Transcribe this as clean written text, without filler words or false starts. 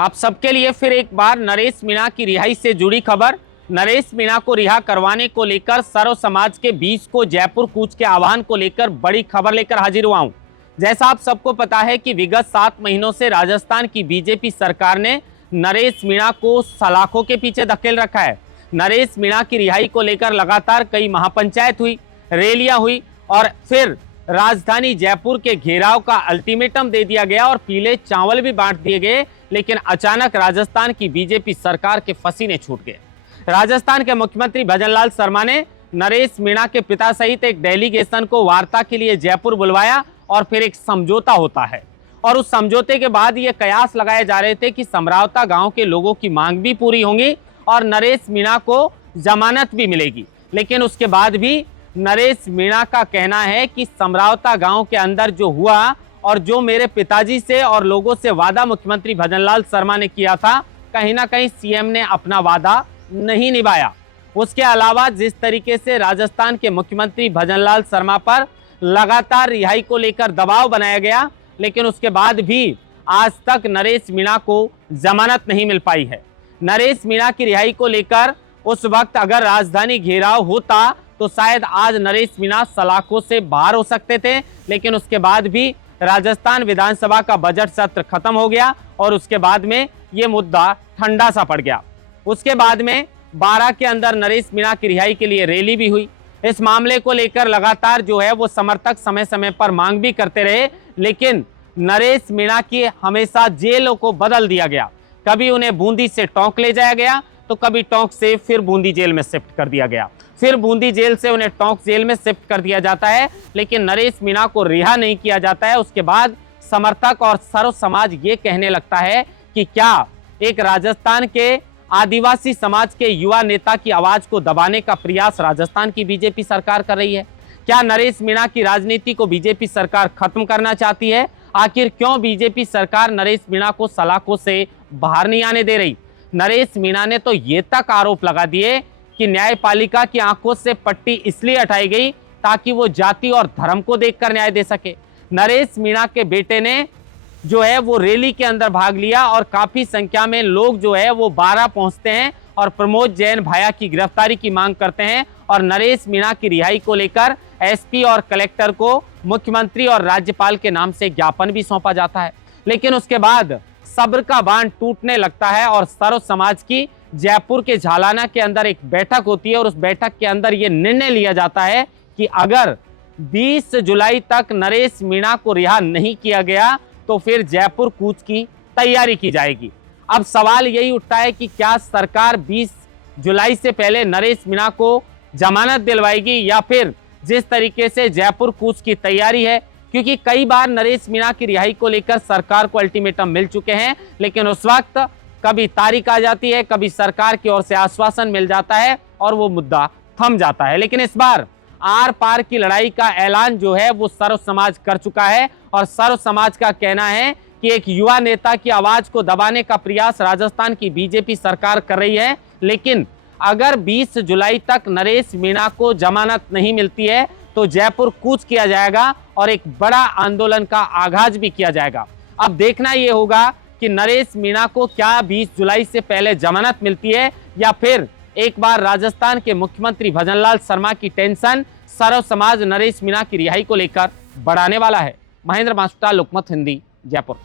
आप सबके लिए फिर एक बार नरेश मीणा की रिहाई से जुड़ी खबर। नरेश मीणा को रिहा करवाने को लेकर सर्व समाज के 20 को जयपुर कूच के आह्वान को लेकर बड़ी खबर लेकर हाजिर हुआ हूं। जैसा आप सबको पता है कि विगत 7 महीनों से राजस्थान की बीजेपी सरकार ने नरेश मीणा को सलाखों के पीछे धकेल रखा है। नरेश मीणा की रिहाई को लेकर लगातार कई महापंचायत हुई, रैलियां हुई और फिर राजधानी जयपुर के घेराव का अल्टीमेटम दे दिया गया और पीले चावल भी बांट दिए गए। लेकिन अचानक राजस्थान की बीजेपी सरकार के पसीने छूट गए। राजस्थान के मुख्यमंत्री भजनलाल शर्मा ने नरेश मीणा के पिता सहित एक डेलीगेशन को वार्ता के लिए जयपुर बुलवाया और फिर एक समझौता होता है। और उस समझौते के बाद ये कयास लगाए जा रहे थे कि समरावता गांव के लोगों की मांग भी पूरी होंगी और नरेश मीणा को जमानत भी मिलेगी। लेकिन उसके बाद भी नरेश मीणा का कहना है कि समरावता गांव के अंदर जो हुआ और जो मेरे पिताजी से और लोगों से वादा मुख्यमंत्री भजनलाल शर्मा ने किया था, कहीं ना कहीं सीएम ने अपना वादा नहीं निभाया। उसके अलावा जिस तरीके से राजस्थान के मुख्यमंत्री भजनलाल शर्मा पर लगातार रिहाई को लेकर दबाव बनाया गया, लेकिन उसके बाद भी आज तक नरेश मीणा को जमानत नहीं मिल पाई है। नरेश मीणा की रिहाई को लेकर उस वक्त अगर राजधानी घेराव होता तो शायद आज नरेश मीणा सलाखों से बाहर हो सकते थे। लेकिन उसके बाद भी राजस्थान विधानसभा का बजट सत्र खत्म हो गया और उसके बाद में ये मुद्दा ठंडा सा पड़ गया। उसके बाद में 12 के अंदर नरेश मीणा की रिहाई के लिए रैली भी हुई। इस मामले को लेकर लगातार जो है वो समर्थक समय समय पर मांग भी करते रहे, लेकिन नरेश मीणा की हमेशा जेलों को बदल दिया गया। कभी उन्हें बूंदी से टोंक ले जाया गया तो कभी टोंक से फिर बूंदी जेल में शिफ्ट कर दिया गया, फिर बूंदी जेल से उन्हें टोंक जेल में शिफ्ट कर दिया जाता है, लेकिन नरेश मीणा को रिहा नहीं किया जाता है। उसके बाद समर्थक और सर्व समाज ये कहने लगता है कि क्या एक राजस्थान के आदिवासी समाज के युवा नेता की आवाज को दबाने का प्रयास राजस्थान की बीजेपी सरकार कर रही है? क्या नरेश मीणा की राजनीति को बीजेपी सरकार खत्म करना चाहती है? आखिर क्यों बीजेपी सरकार नरेश मीणा को सलाखों से बाहर नहीं आने दे रही? नरेश मीणा ने तो ये तक आरोप लगा दिए कि न्यायपालिका की आंखों से पट्टी इसलिए हटाई गई ताकि वो जाति और धर्म को देखकर न्याय दे सके। नरेश मीणा के बेटे ने जो है वो रैली के अंदर भाग लिया और काफी संख्या में लोग जो है वो 12 पहुंचते हैं और प्रमोद जैन भाया की गिरफ्तारी की मांग करते हैं और नरेश मीणा की रिहाई को लेकर एसपी और कलेक्टर को मुख्यमंत्री और राज्यपाल के नाम से ज्ञापन भी सौंपा जाता है। लेकिन उसके बाद सब्र का बांध टूटने लगता है और सर्व समाज की जयपुर के झालाना के अंदर एक बैठक होती है और उस बैठक के अंदर यह निर्णय लिया जाता है कि अगर 20 जुलाई तक नरेश मीणा को रिहा नहीं किया गया तो फिर जयपुर कूच की तैयारी की जाएगी। अब सवाल यही उठता है कि क्या सरकार 20 जुलाई से पहले नरेश मीणा को जमानत दिलवाएगी या फिर जिस तरीके से जयपुर कूच की तैयारी है, क्योंकि कई बार नरेश मीणा की रिहाई को लेकर सरकार को अल्टीमेटम मिल चुके हैं, लेकिन उस वक्त कभी तारीख आ जाती है, कभी सरकार की ओर से आश्वासन मिल जाता है और वो मुद्दा थम जाता है। लेकिन इस बार आर पार की लड़ाई का ऐलान जो है वो सर्व समाज कर चुका है और सर्व समाज का कहना है कि एक युवा नेता की आवाज को दबाने का प्रयास राजस्थान की बीजेपी सरकार कर रही है। लेकिन अगर 20 जुलाई तक नरेश मीणा को जमानत नहीं मिलती है तो जयपुर कूच किया जाएगा और एक बड़ा आंदोलन का आगाज भी किया जाएगा। अब देखना यह होगा कि नरेश मीणा को क्या 20 जुलाई से पहले जमानत मिलती है या फिर एक बार राजस्थान के मुख्यमंत्री भजनलाल शर्मा की टेंशन सर्व समाज नरेश मीणा की रिहाई को लेकर बढ़ाने वाला है। महेंद्र मास्टर, लोकमत हिंदी, जयपुर।